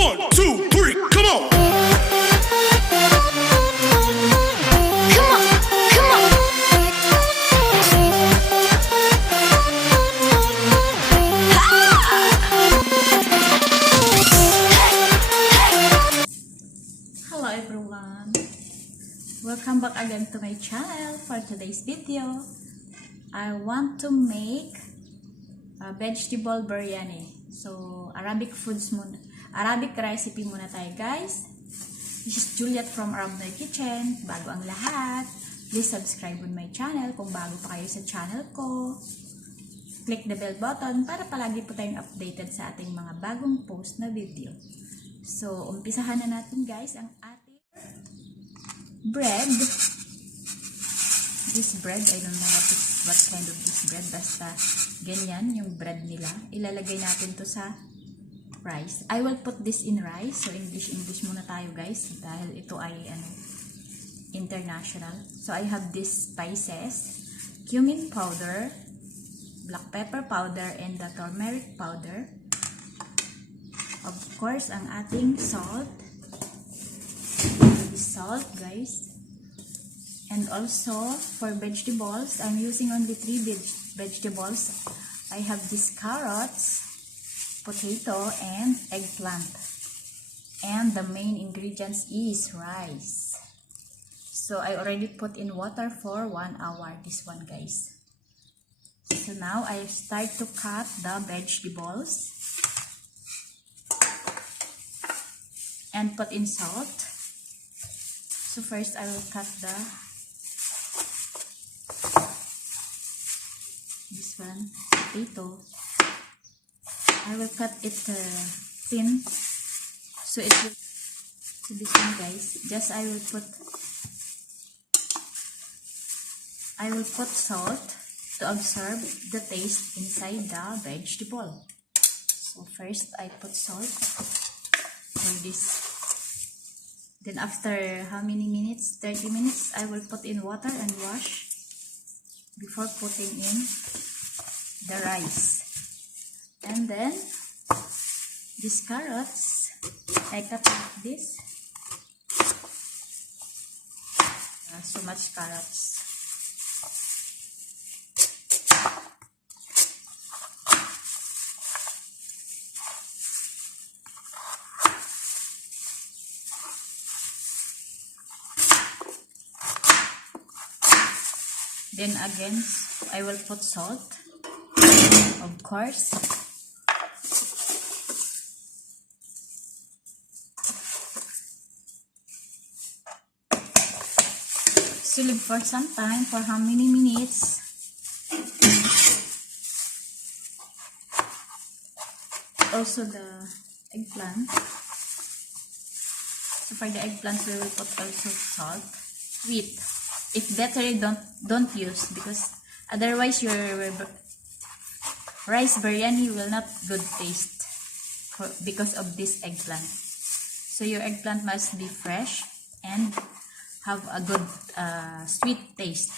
1, 2, 3, come on! Come on, come on. Hello everyone, welcome back again to my channel. For today's video, I want to make a vegetable biryani. So Arabic foods muna, Arabic recipe muna tayo guys. This is Juliet from Arabnoy Kitchen. Bago ang lahat, please subscribe on my channel kung bago pa kayo sa channel ko. Click the bell button para palagi po tayong updated sa ating mga bagong post na video. So, umpisahan na natin guys ang ating bread. This bread, I don't know what kind of this bread. Basta ganyan yung bread nila. Ilalagay natin to sa rice. I will put this in rice. So, English muna tayo guys. Dahil ito ay international. So, I have these spices. Cumin powder, black pepper powder, and the turmeric powder. Of course, ang ating salt. Salt, guys. And also, for vegetables, I'm using only 3 vegetables. I have these carrots, potato, and eggplant. And the main ingredients is rice. So, I already put in water for 1 hour, this one, guys. So, now, I start to cut the vegetables. And put in salt. So first I will cut this one, potato. I will cut it thin. So it will, so this one guys, just I will put salt to absorb the taste inside the vegetable. So first I put salt. This. Then after how many minutes? 30 minutes, I will put in water and wash before putting in the rice. And then these carrots, I cut like this. So much carrots. Then again, I will put salt, of course. So leave for some time, for how many minutes? Also the eggplant. So for the eggplant, we will put also salt, sweet. If battery, don't use, because otherwise your rice biryani will not good taste because of this eggplant. So your eggplant must be fresh and have a good sweet taste.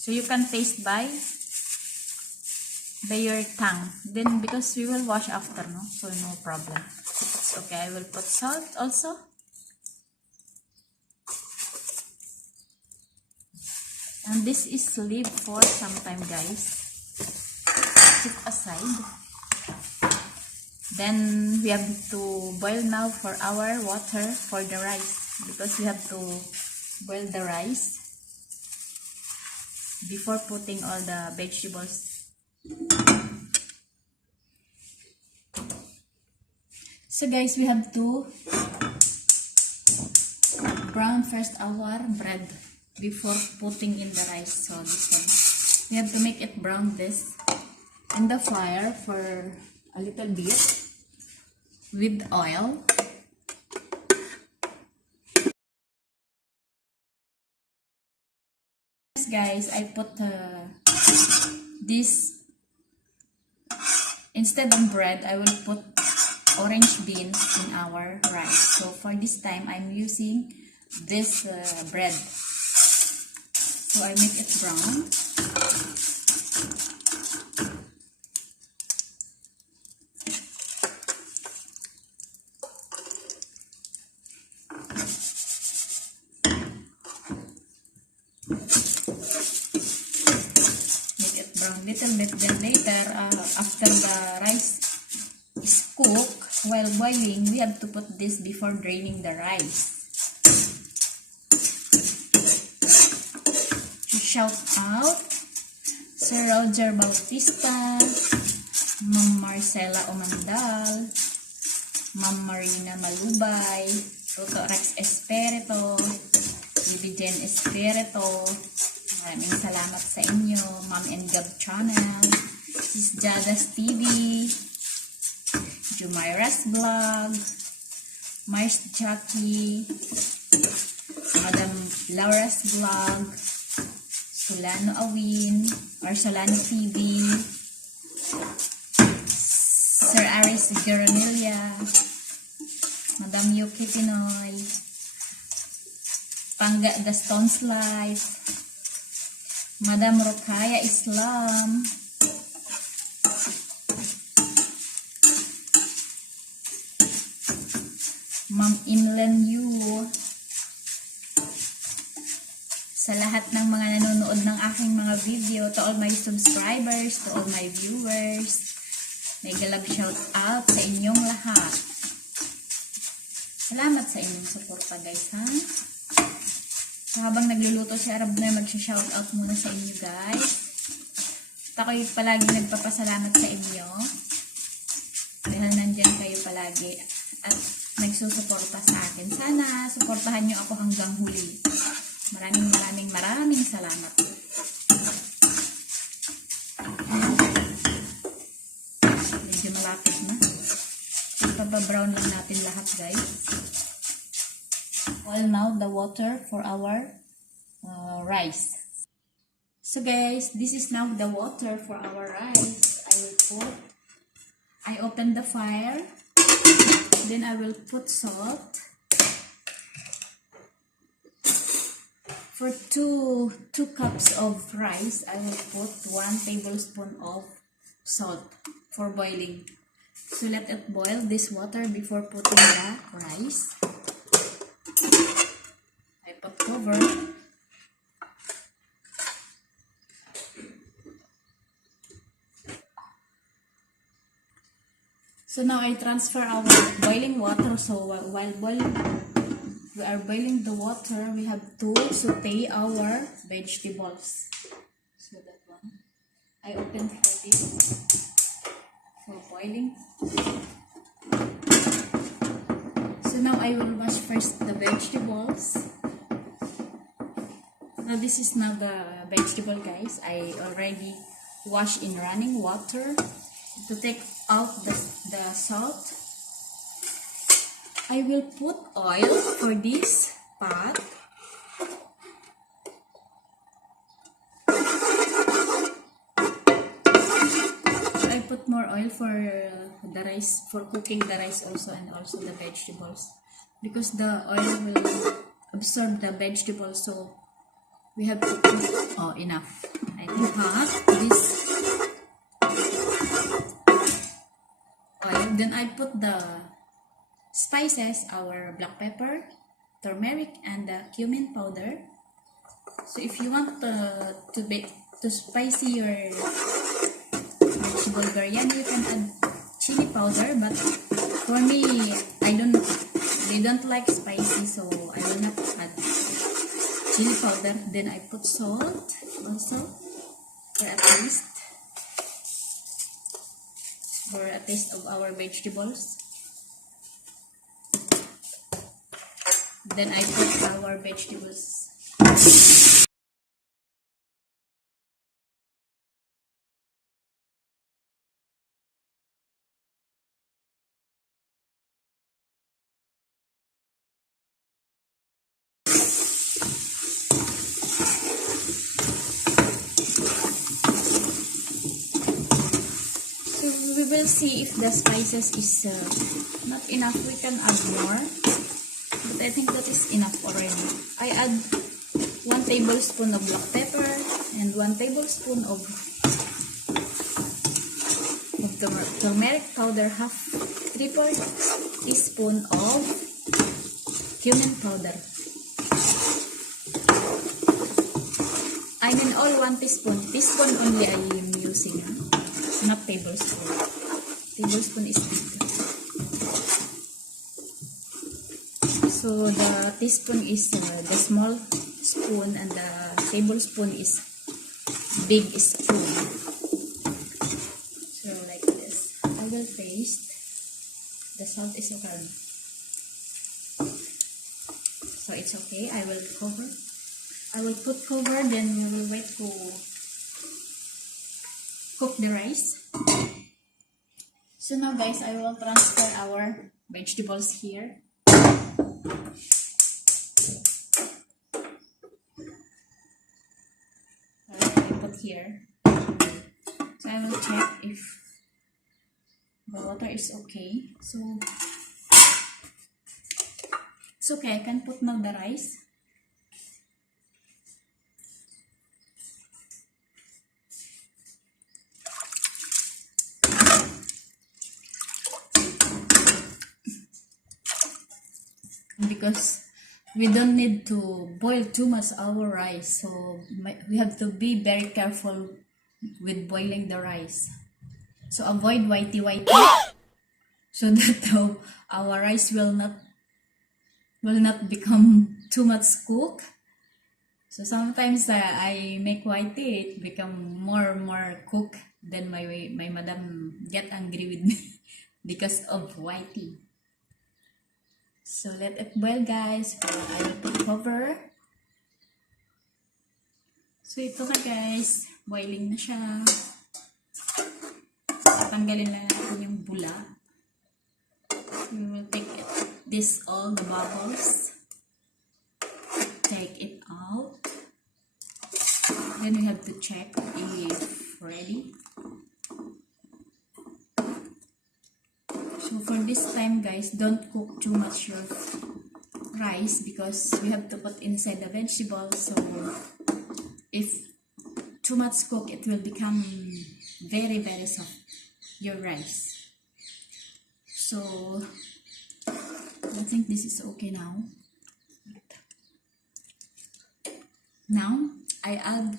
So you can taste by your tongue. Then because we will wash after, no, so no problem. It's okay. I will put salt also. And this is leave for some time guys. Sit aside. Then we have to boil now for our water for the rice, because we have to boil the rice before putting all the vegetables. So guys, we have to brown first our bread before putting in the rice. So this one, we have to make it brown this in the fire for a little bit with oil. Yes guys, I put this, instead of bread, I will put orange beans in our rice. So for this time, I'm using this bread. So I make it brown. brown little bit. Then later, after the rice is cooked, while boiling, we have to put this before draining the rice. Shout out Sir Roger Bautista, Ma'am Marcela Omandal, Ma'am Marina Malubay, Toto Rex Espirito, Divigen Espirito. Maraming salamat sa inyo. Ma'am and Gab Channel, Sis Jadas TV, Jumaira's Vlog, Mars Jackie, Madam Laura's Vlog, Solano Awin, or Solano TV, Sir Aris Geronilia, Madam Yuki Pinoy, Pangga The Stone's Life, Madam Rokaya Islam, Ma'am Inlan Yu, sa lahat ng mga nanonood ng aking mga video, to all my subscribers, to all my viewers, may galab shout out sa inyong lahat. Salamat sa inyong suporta guys, ha? So, habang nagluluto si Arabnoy, mag-shout out muna sa inyo guys. At ako'y palagi nagpapasalamat sa inyo dahil nandyan kayo palagi at nagsusuporta sa akin. Sana suportahan nyo ako hanggang huli. Maraming salamat. Medyo malapit na. Ipababrown lang natin lahat guys. Well, now the water for our rice. So guys, this is now the water for our rice. I open the fire. Then I will put salt. For two cups of rice, I will put 1 tablespoon of salt for boiling. So let it boil this water before putting the rice. I put cover. So now I transfer our boiling water. So while we are boiling the water, we have to saute our vegetables. So that one, I open for this for boiling. So now I will wash first the vegetables. Now this is now the vegetable guys. I already wash in running water to take out the salt. I will put oil for this pot. I put more oil for the rice, for cooking the rice also, and also the vegetables, because the oil will absorb the vegetables, so we have to put enough. I think hot this oil. Then I put the spices, our black pepper, turmeric, and the cumin powder. So if you want to spicy your vegetable biryani, you can add chili powder, but for me, they don't like spicy, so I will not add chili powder. Then I put salt also for a taste of our vegetables. Then I put our vegetables. So we will see if the spices is not enough. We can add more. But I think that is enough already. I add 1 tablespoon of black pepper and 1 tablespoon of turmeric powder, 3/4 teaspoon of cumin powder. I mean all 1 teaspoon. Teaspoon only I use. using, not tablespoon. Tablespoon is big. So the teaspoon is the small spoon and the tablespoon is big spoon. So like this. I will taste. The salt is okay. So it's okay. I will cover. I will put cover, then we will wait to cook the rice. So now guys, I will transfer our vegetables here. I put here. So I will check if the water is okay. So it's okay. I can put now the rice. Because we don't need to boil too much our rice, so we have to be very careful with boiling the rice. So avoid whitey so that our rice will not become too much cooked. So sometimes I make whitey, it become more cooked. Then my madam get angry with me because of whitey. So let it boil guys. I will put cover. So ito na guys. Boiling na siya. Tanggalin na natin yung bula. We will take all the bubbles. Take it out. Then we have to check if ready. So for this time guys, don't cook too much your rice because we have to put inside the vegetables. So if too much cook, it will become very soft, your rice. So I think this is okay now. Now I add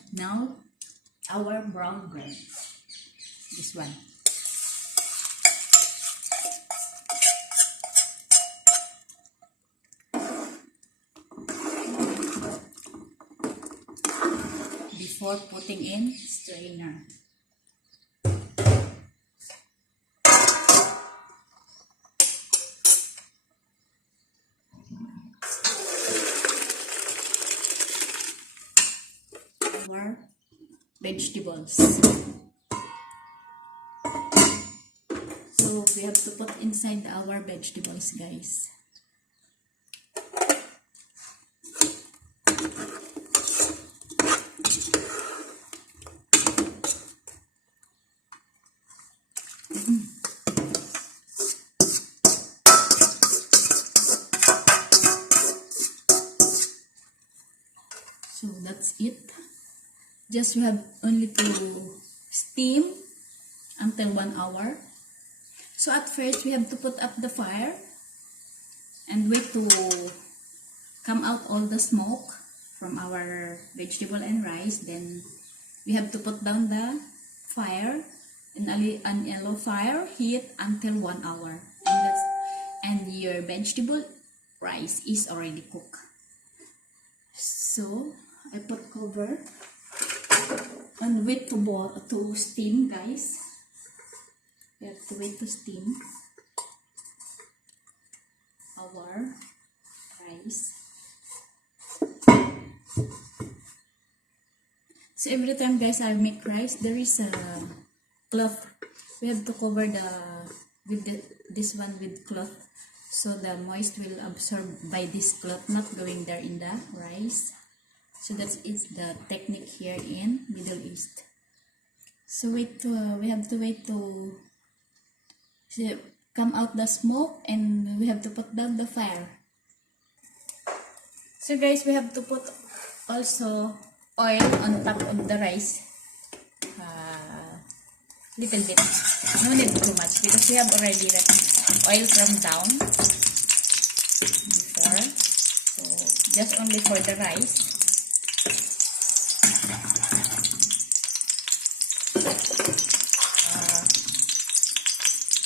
our brown bread. This one. Before putting in strainer. Our vegetables. So we have to put inside our vegetables guys. So that's it. Just we have only to steam until 1 hour. So at first we have to put up the fire and wait to come out all the smoke from our vegetable and rice. Then we have to put down the fire in a low fire heat until 1 hour. And your vegetable rice is already cooked. So I put cover and wait to steam guys. We have to wait to steam our rice. So every time guys I make rice, there is a cloth. We have to cover this one with cloth, so the moist will absorb by this cloth, not going there in the rice. So that is the technique here in Middle East. So we have to wait to come out the smoke, and we have to put down the fire. So guys, we have to put also oil on top of the rice. Little bit. No need too much because we have already oil from down before. So just only for the rice.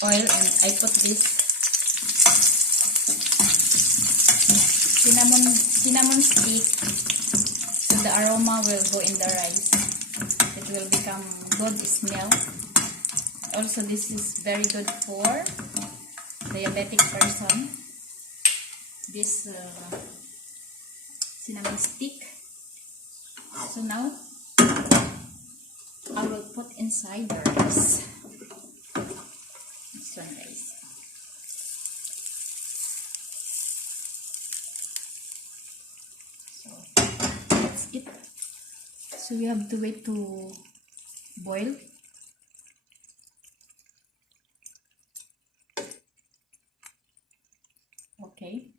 oil and I put this cinnamon stick, so the aroma will go in the rice. It will become good smell. Also, this is very good for diabetic person. This cinnamon stick. So now I will put inside the rice. This one, guys. So that's it. So we have to wait to boil. Okay.